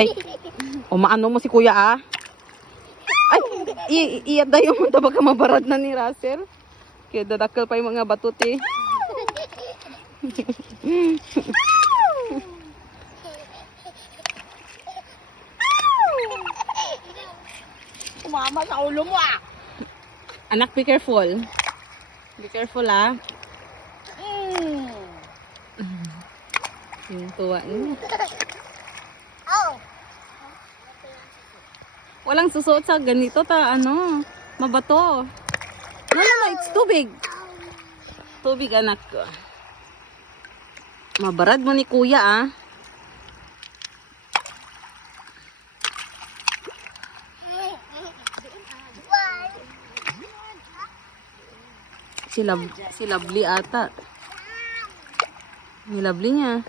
Ay, umaano mo si kuya ah. Ay, iyad na yung mata baka mabarad na ni Russell. Kaya dadakal pa yung mga batot eh. Umama sa ulo mo ah. Anak, be careful. Be careful ah. Yung tuwa niya. Oh. Walang susuot sa ganito ta ano, mabato. No, it's tubig. Tubig anak ko. Mabarad mo ni kuya ah. Si Lovely ata. Ni Lovely niya.